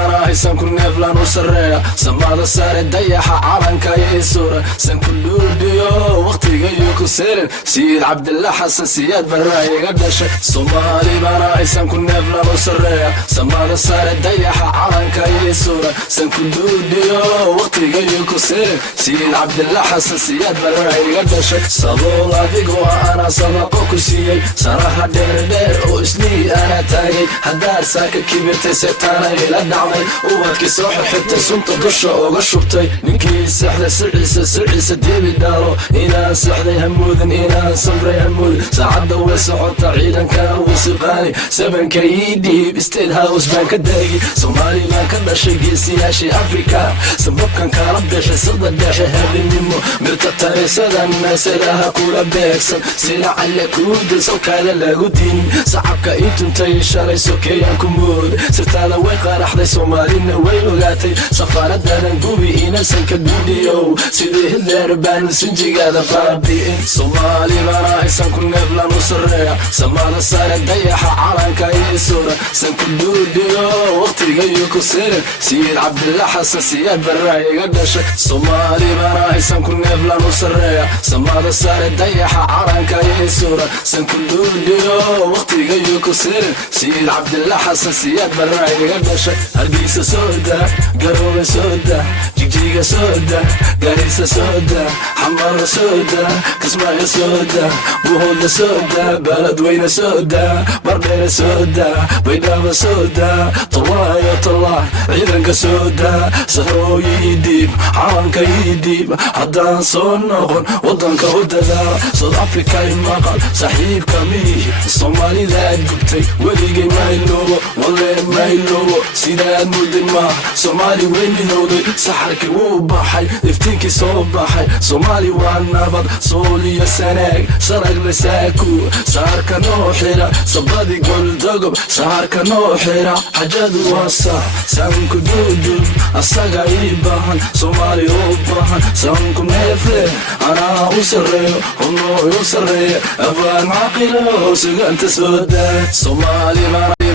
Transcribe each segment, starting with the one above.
bana haysan ku neeflan u sareeya samada sare dayaxa calanka yeesura san kullu dhiyo waqtiga iyo ku seerin Siid Abdullah Hassan Siyaad barayga dhashay Soomaali bana haysan ku neeflan u sareeya samada sare dayaxa calanka yeesura san kullu dhiyo waqtiga iyo ku seerin Siid Abdullah Hassan Siyaad barayga dhashay sabool adigu ana sabaqo ku siiyay saraha dheer oo isni ana taagay hadaa saaka kibirtay seetana ila dhacday ubadki soo xirtay sunta dusha uga shubtay ninkii saxda sirciisa deebi daaro inaan saxday hamuudan inaan samray hamuud saacada way socota ciidanka wasiqaani sabanka dhiib state house baan ka daagi Soomaali baan ka dhashay geesiyaashii Afrika sababkan kala bixi sida dhexe habinimo mirta tareesadan meesadaha kula beegsan sila alle kuud sawkala lagu diin sacabka intuntay shalay sokeeyaan ku mood sirtaada way qaraxday Soomaalina way ogaatay safaaradan gubi inasan ka duudiyo sidii Hitler baan sinjigaada faabiin Soomaali bana aysan ku neeflan u sareeya samada sare dayaxa calanka yeesura san ku duudiyo waqtiga iyo ku seerin Siid Abdullah Hassan Siyaad barayga dhashay Soomaali bana aysan ku neeflan u sareeya samada sare dayaxa calanka yeesura san ku duudiyo waqtiga iyo ku seerin Siid Abdullah Hassan Siyaad barayga dhashay Hargeysa sooda Garowe sooda Jigjiga sooda Garissa sooda Xamar sooda Kismaayo sooda Buhooda sooda Beledweyne sooda Bardheere sooda Baydhabo sooda Tallaayo tallah ciidanka sooda sahrooyi diib calanka diib haddaan soo noqon wadanka u dadaa South Africa maqal saaxiibka mihi Soomaalida gubtay weligay mayloobo walle mayloobo sidaad mudin ma Soomaali weyn minowday saxarkii wuu baxay iftiinkii soo baxay Soomaali waa nabad sooliyo sanaag sarag la saaku saarka noo xira sabadi goldogob saarka noo xira xajadu wasa sanku duudu asaga ibahan Soomaali u bahan sanku neefle ana u sareeyo hono u sareeyo abaan aqilo suganta sooda Soomaali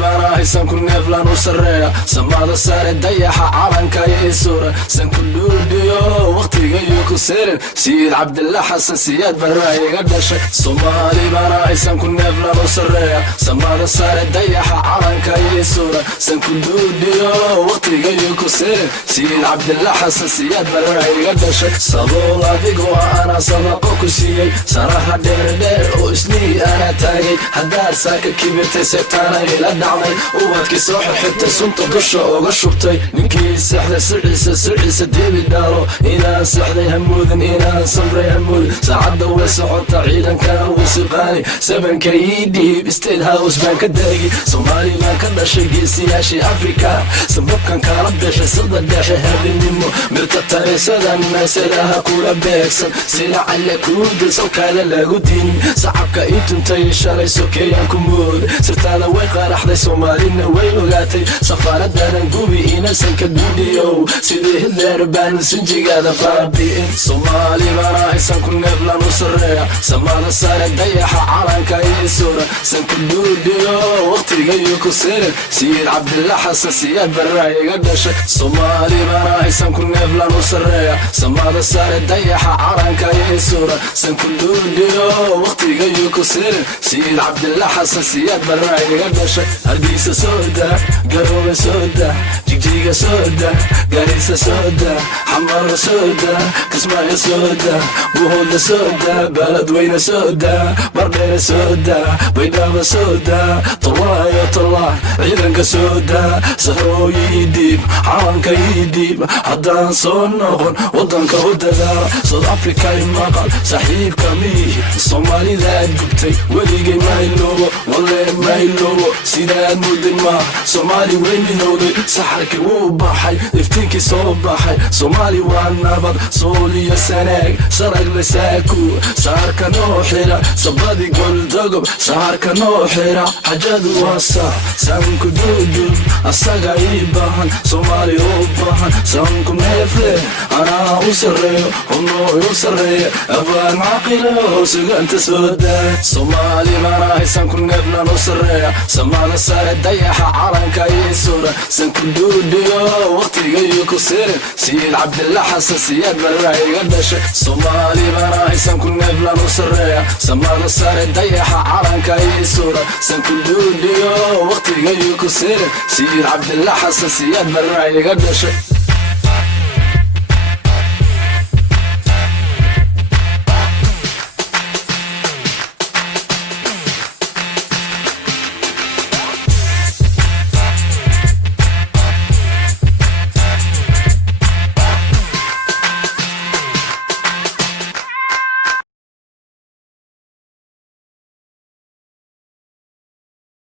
bana haysan ku neeflan u sareeya samada sare dayaxa calanka yeesura san kullu dhiyo waqtiga iyo ku seerin Siid Abdullah Hassan Siyaad barayga dhashay Soomaali bana haysan ku neeflan u sareeya samada sare dayaxa calanka yeesura san kullu dhiyo waqtiga iyo ku seerin Siid Abdullah Hassan Siyaad barayga dhashay sabool adigu ana sabaqo ku siiyay saraha dheer oo isni ana taagay hadaa saaka kibirtay seetana ila dhacday ubadki soo xirtay sunta dusha uga shubtay ninkii saxda sirciisa deebi daaro inaan saxday hamuudan inaan samray hamuud saacada way socota ciidanka wasiqaani sabanka dhiib state house baan ka daagi Soomaali baan ka dhashay geesiyaashii Afrika sababkan kala bixi sida dhexe habinimo mirta tareesadan meesadaha kula beegsan sila alle kuud sawkala lagu diin sacabka intuntay shalay sokeeyaan ku mood sirtaada way qaraxday Soomaalina way ogaatay safaaradan gubi inasan ka duudiyo sidii Hitler baan sinjigaada faabiin Soomaali bana aysan ku neeflan u sareeya samada sare dayaxa calanka yeesura san ku duudiyo waqtiga iyo ku seerin Siid Abdullah Hassan Siyaad barayga dhashay Soomaali bana aysan ku neeflan u sareeya samada sare dayaxa calanka yeesura san ku duudiyo waqtiga iyo ku seerin Siid Abdullah Hassan Siyaad barayga dhashay Hargeysa sooda Garowe sooda Jigjiga sooda Garissa sooda Xamar sooda Kismaayo sooda Buhooda sooda Beledweyne sooda Bardheere sooda Baydhabo sooda Tallaayo tallah ciidanka sooda sahrooyi diib calanka diib haddaan soo noqon wadanka u dadaa South Africa maqal saaxiibka mihi Soomaalida gubtay weligay mayloobo walle mayloobo sidaad mudin ma Soomaali weyn minowday saxarkii wuu baxay iftiinkii soo baxay Soomaali waa nabad سولي سناك سرق لساكو سهر كنوحرة صبادي قول دقب سهر كنوحرة حجاد واسع سانكو دودو الساقا يباهن صومالي وباهن سانكو نيفلي أنا أسري هنو يسري أبان عقله سيقان تسودا صومالي مراهي سانكو نيفلا نسري سمانا ساري ديحة عرنكا يسورة سانكو دودو وقتي يكو سيرين سيد عبد الله حسن سياد براي قدش صومالي مراهي سانكو نيفلا نسري سمانا ساري ديحة عرنكا يسورة سانكو دودو وقتي يكو سيرين سيد عبد الله حسن سياد براي قدش